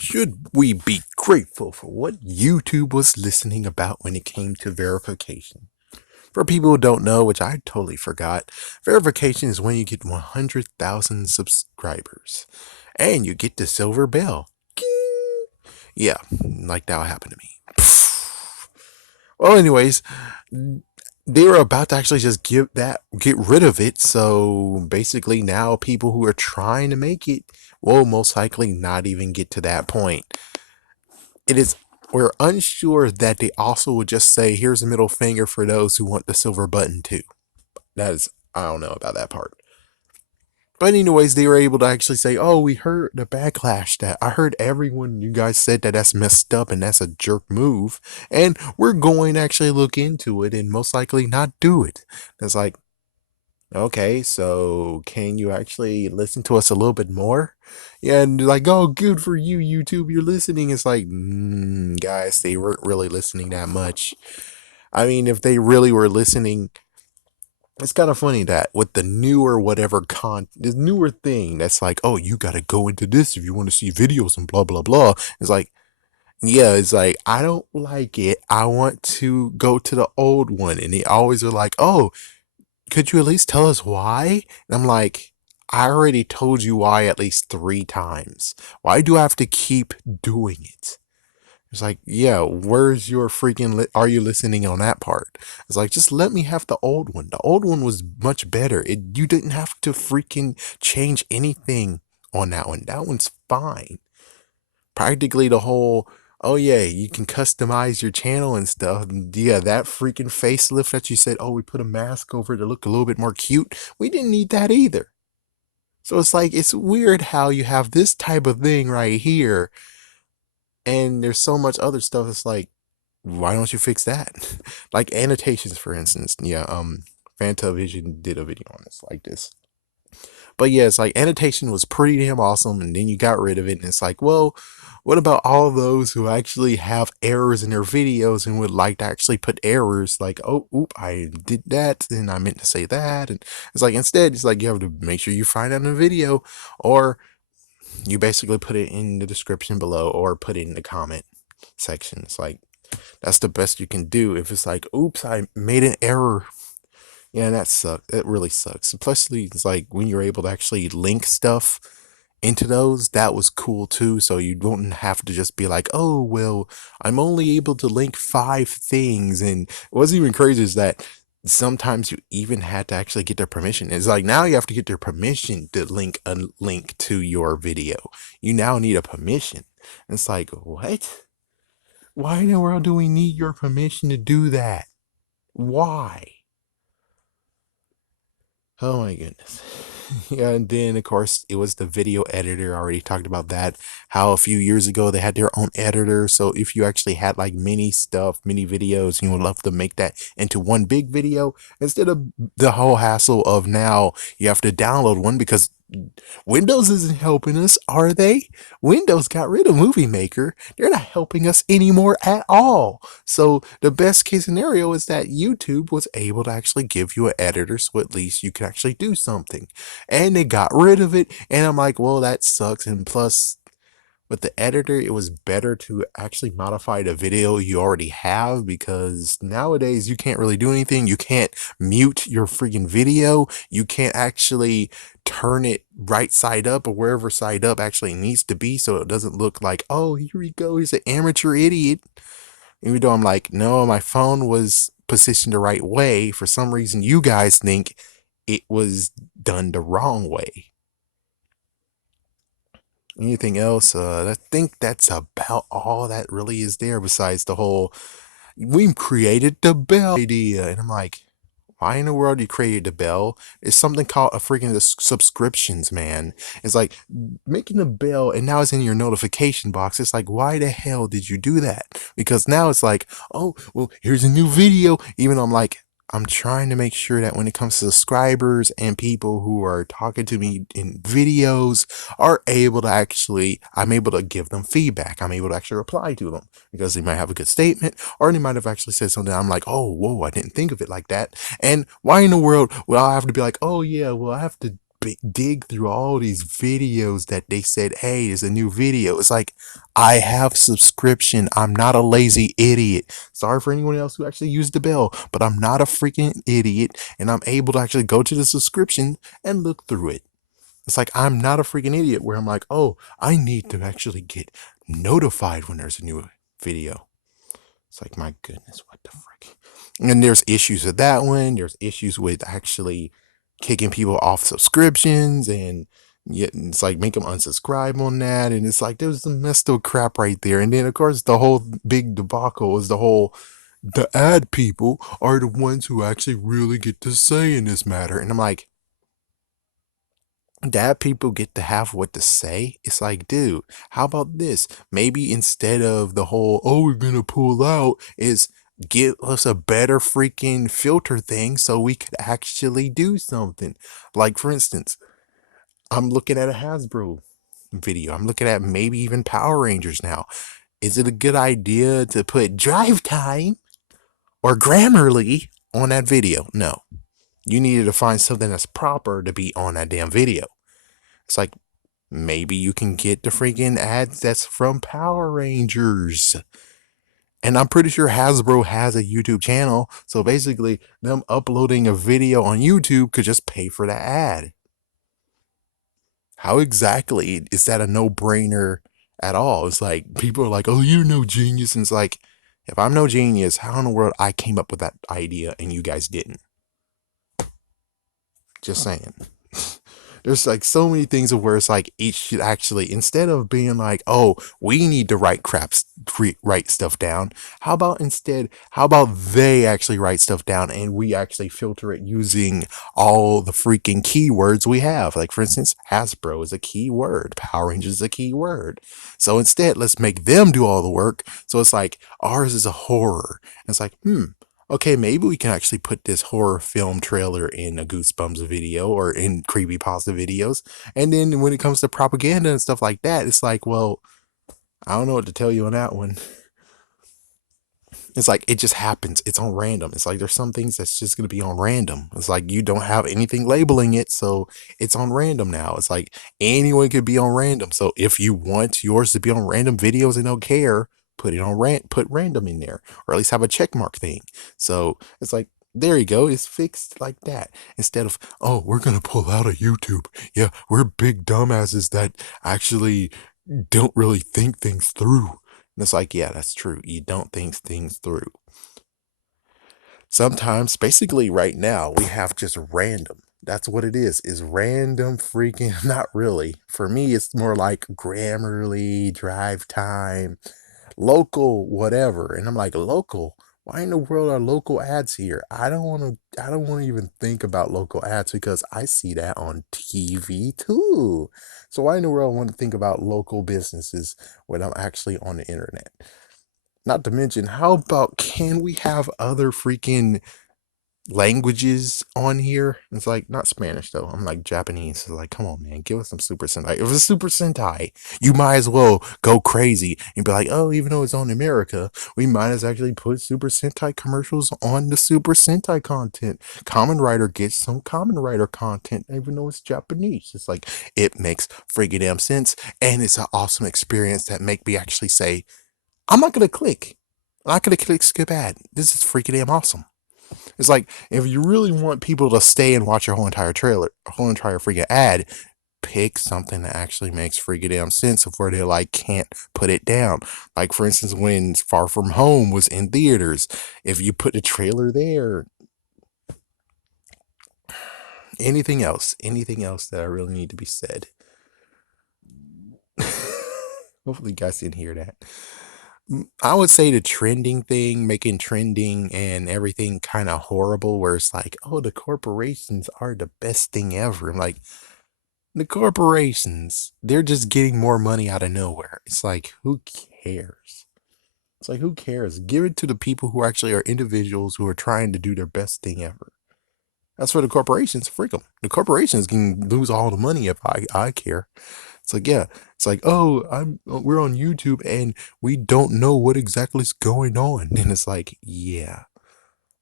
Should we be grateful for what YouTube was listening about when it came to verification? For people who don't know, which I totally forgot, verification is when you get 100,000 subscribers and you get the silver bell. Ging! Yeah, like that happened to me. Well, anyways, they were about to actually just get rid of it. So basically, now people who are trying to make it will most likely not even get to that point. It is We're unsure that they also would just say, here's a middle finger for those who want the silver button too. That is, I don't know about that part. But anyways, they were able to actually say, oh, we heard the backlash that I heard everyone, you guys said that that's messed up and that's a jerk move. And we're going to actually look into it and most likely not do it. It's like, okay, so can you actually listen to us a little bit more? Yeah, and like, oh, good for you, YouTube, you're listening. It's like, guys, they weren't really listening that much. I mean, if they really were listening, it's kind of funny that with the newer whatever this newer thing that's like, oh, you gotta go into this if you want to see videos and blah blah blah. It's like, yeah, it's like I don't like it. I want to go to the old one, and they always are like, oh, could you at least tell us why? And I'm like, I already told you why at least 3 times. Why do I have to keep doing it? It's like, yeah, where's your are you listening on that part? It's like, just let me have the old one. The old one was much better. You didn't have to freaking change anything on that one. That one's fine. Practically the whole, oh yeah, you can customize your channel and stuff. Yeah, that freaking facelift that you said, oh, we put a mask over to look a little bit more cute. We didn't need that either. So it's like, it's weird how you have this type of thing right here, and there's so much other stuff. It's like, why don't you fix that? Like annotations, for instance. Yeah, Fantavision did a video on this like this. But yeah, it's like annotation was pretty damn awesome, and then you got rid of it, and it's like, well, what about all those who actually have errors in their videos and would like to actually put errors like, oh, oop, I did that, and I meant to say that, and it's like instead, it's like you have to make sure you find out in the video, or you basically put it in the description below, or put it in the comment section. It's like that's the best you can do. If it's like, oops, I made an error. Yeah, that sucks. It really sucks. Especially it's like when you're able to actually link stuff into those, that was cool too. So you don't have to just be like, oh, well, I'm only able to link 5 things. And what's even crazy is that sometimes you even had to actually get their permission. It's like now you have to get their permission to link a link to your video. You now need a permission. It's like, what? Why in the world do we need your permission to do that? Why? Oh my goodness. Yeah, and then of course it was the video editor. I already talked about that. How a few years ago they had their own editor. So if you actually had like mini stuff, mini videos, you would love to make that into one big video instead of the whole hassle of now you have to download one because Windows isn't helping us, are they? Windows got rid of Movie Maker. They're not helping us anymore at all. So the best case scenario is that YouTube was able to actually give you an editor so at least you can actually do something. And they got rid of it. And I'm like, well, that sucks. And plus, with the editor, it was better to actually modify the video you already have because nowadays you can't really do anything. You can't mute your freaking video. You can't actually turn it right side up or wherever side up actually needs to be so it doesn't look like, oh, here we go, he's an amateur idiot. Even though I'm like, no, my phone was positioned the right way. For some reason, you guys think it was done the wrong way. Anything else? I think that's about all that really is there besides the whole we created the bell idea. And I'm like, why in the world you created the bell? It's something called a freaking subscriptions, man. It's like making a bell and now it's in your notification box. It's like, why the hell did you do that? Because now it's like, oh, well, here's a new video. Even though I'm like, I'm trying to make sure that when it comes to subscribers and people who are talking to me in videos are able to actually, I'm able to give them feedback. I'm able to actually reply to them because they might have a good statement or they might have actually said something. I'm like, oh, whoa, I didn't think of it like that. And why in the world would I have to be like, oh yeah, well, I have to dig through all these videos that they said, hey, there's a new video. It's like, I have subscription. I'm not a lazy idiot. Sorry for anyone else who actually used the bell, but I'm not a freaking idiot, and I'm able to actually go to the subscription and look through it. It's like, I'm not a freaking idiot where I'm like, oh, I need to actually get notified when there's a new video. It's like, my goodness, what the frick? And there's issues with that one. There's issues with actually kicking people off subscriptions, and yet it's like make them unsubscribe on that. And it's like there's some messed up crap right there. And then of course the whole big debacle is the ad people are the ones who actually really get to say in this matter. And I'm like, that people get to have what to say. It's like, dude, how about this? Maybe instead of the whole, oh, we're gonna pull out, is give us a better freaking filter thing so we could actually do something. Like, for instance, I'm looking at a Hasbro video. I'm looking at maybe even Power Rangers now. Is it a good idea to put Drive Time or Grammarly on that video? No. You needed to find something that's proper to be on that damn video. It's like, maybe you can get the freaking ads that's from Power Rangers. And I'm pretty sure Hasbro has a YouTube channel. So basically, them uploading a video on YouTube could just pay for the ad. How exactly is that a no brainer at all? It's like, people are like, oh, you're no genius. And it's like, if I'm no genius, how in the world I came up with that idea and you guys didn't? Just saying. There's like so many things of where it's like each should actually, instead of being like, oh, we need to write stuff down. How about they actually write stuff down and we actually filter it using all the freaking keywords we have. Like, for instance, Hasbro is a keyword, Power Rangers is a keyword. So instead, let's make them do all the work. So it's like ours is a horror. And it's like, okay, maybe we can actually put this horror film trailer in a Goosebumps video or in creepypasta videos. And then when it comes to propaganda and stuff like that, it's like, well, I don't know what to tell you on that one. It's like it just happens. It's on random. It's like there's some things that's just gonna be on random. It's like you don't have anything labeling it, so it's on random now. It's like anyone could be on random. So if you want yours to be on random videos and don't care, put random in there, or at least have a check mark thing. So it's like, there you go. It's fixed like that. Instead of, oh, we're gonna pull out of YouTube. Yeah, we're big dumbasses that actually don't really think things through. And it's like, yeah, that's true. You don't think things through. Sometimes, basically, right now, we have just random. That's what it is random freaking, not really. For me, it's more like Grammarly, Drive Time, local, whatever. And I'm like, local? Why in the world are local ads here? I don't want to even think about local ads because I see that on TV too. So why in the world I want to think about local businesses when I'm actually on the internet? Not to mention, how about, can we have other freaking languages on here? It's like, not Spanish though. I'm like Japanese. It's like, come on, man, give us some Super Sentai. If it's Super Sentai, you might as well go crazy and be like, oh, even though it's on America, we might as actually put Super Sentai commercials on the Super Sentai content. Common Rider gets some Common Rider content, even though it's Japanese. It's like, it makes friggin' damn sense, and it's an awesome experience that make me actually say, I'm not gonna click. I'm not gonna click skip ad. This is freaking damn awesome. It's like, if you really want people to stay and watch your whole entire trailer, a whole entire freaking ad, pick something that actually makes freaking damn sense of where they like can't put it down. Like, for instance, when Far From Home was in theaters, if you put the trailer there, anything else that I really need to be said. Hopefully you guys didn't hear that. I would say the trending thing, making trending and everything kind of horrible, where it's like, oh, the corporations are the best thing ever. I'm like, the corporations, they're just getting more money out of nowhere. It's like, who cares? It's like, who cares? Give it to the people who actually are individuals who are trying to do their best thing ever. That's for the corporations. Freak them. The corporations can lose all the money if I care. It's like, yeah, it's like, oh, we're on YouTube and we don't know what exactly is going on. And it's like, yeah,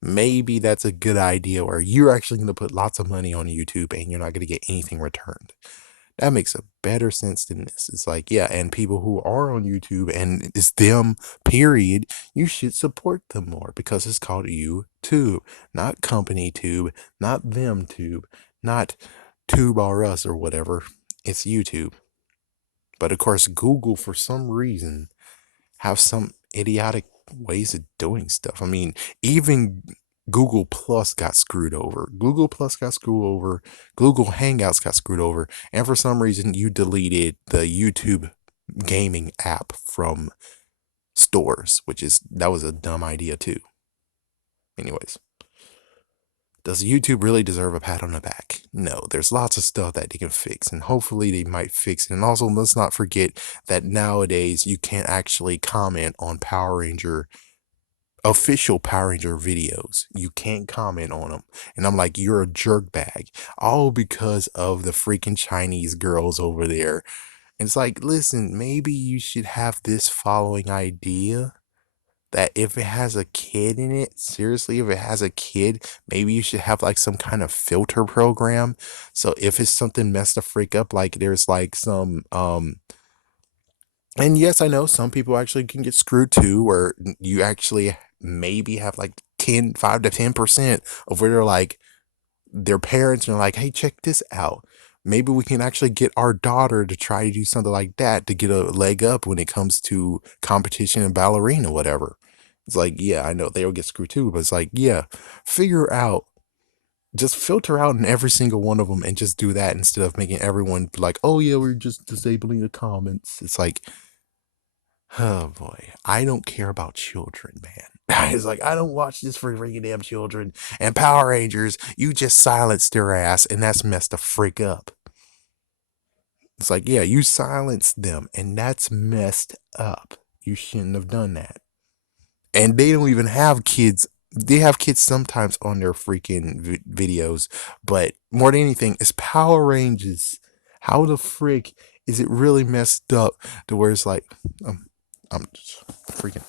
maybe that's a good idea where you're actually going to put lots of money on YouTube and you're not going to get anything returned. That makes a better sense than this. It's like, yeah, and people who are on YouTube and it's them, period, you should support them more because it's called YouTube, not Company Tube, not them Tube, not Tube R Us or whatever. It's YouTube. But of course, Google, for some reason, have some idiotic ways of doing stuff. I mean, even Google Plus got screwed over. Google Plus got screwed over. Google Hangouts got screwed over. And for some reason, you deleted the YouTube gaming app from stores, that was a dumb idea too. Anyways, does YouTube really deserve a pat on the back? No, there's lots of stuff that they can fix, and hopefully they might fix it. And also, let's not forget that nowadays you can't actually comment on official Power Ranger videos. You can't comment on them. And I'm like, you're a jerk bag. All because of the freaking Chinese girls over there. And it's like, listen, maybe you should have this following idea that if it has a kid in it, seriously, if it has a kid, maybe you should have like some kind of filter program. So if it's something messed the freak up, like there's like some and yes, I know some people actually can get screwed too, where you actually maybe have like 5 to 10% of where they're like their parents are like, hey, check this out. Maybe we can actually get our daughter to try to do something like that to get a leg up when it comes to competition and ballerina, whatever. It's like, yeah, I know they'll get screwed too, but it's like, yeah, figure out, just filter out in every single one of them and just do that instead of making everyone be like, oh yeah, we're just disabling the comments. It's like, oh boy, I don't care about children, man. It's like, I don't watch this for freaking damn children. And Power Rangers, you just silenced their ass, and that's messed the freak up. It's like, yeah, you silenced them, and that's messed up. You shouldn't have done that. And they don't even have kids. They have kids sometimes on their freaking videos, but more than anything, it's Power Rangers. How the frick is it really messed up to where it's like, I'm just freaking